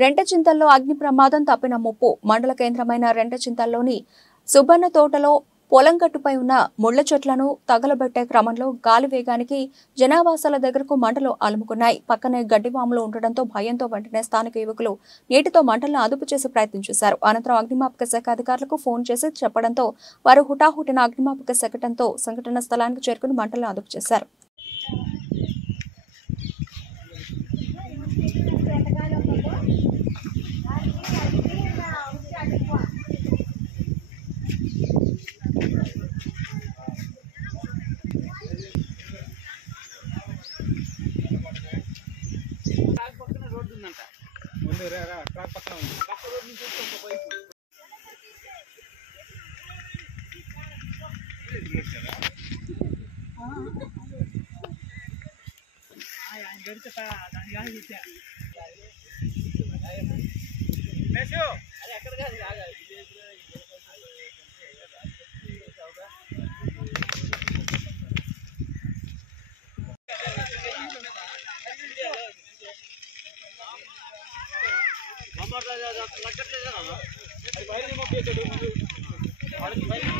రెంటచింతల్లో అగ్ని ప్రమాదం తప్పిన ముప్పు. మండల కేంద్రమైన రెంటచింతల్లోని సుబ్బన్న తోటలో పొలం గట్టుపై ఉన్న ముళ్ల చెట్లను తగలబెట్టే క్రమంలో గాలి వేగానికి జనావాసాల దగ్గరకు మంటలు అలుముకున్నాయి. పక్కనే గడ్డివాములు ఉండడంతో భయంతో వెంటనే స్థానిక యువకులు నీటితో మంటలను అదుపు చేసి ప్రయత్నం చేశారు. అనంతరం అగ్నిమాపక శాఖ అధికారులకు ఫోన్ చేసి చెప్పడంతో వారు హుటాహుటిన అగ్నిమాపక శాఖతో సంఘటన స్థలానికి చేరుకుని మంటలను అదుపు చేశారు. लगत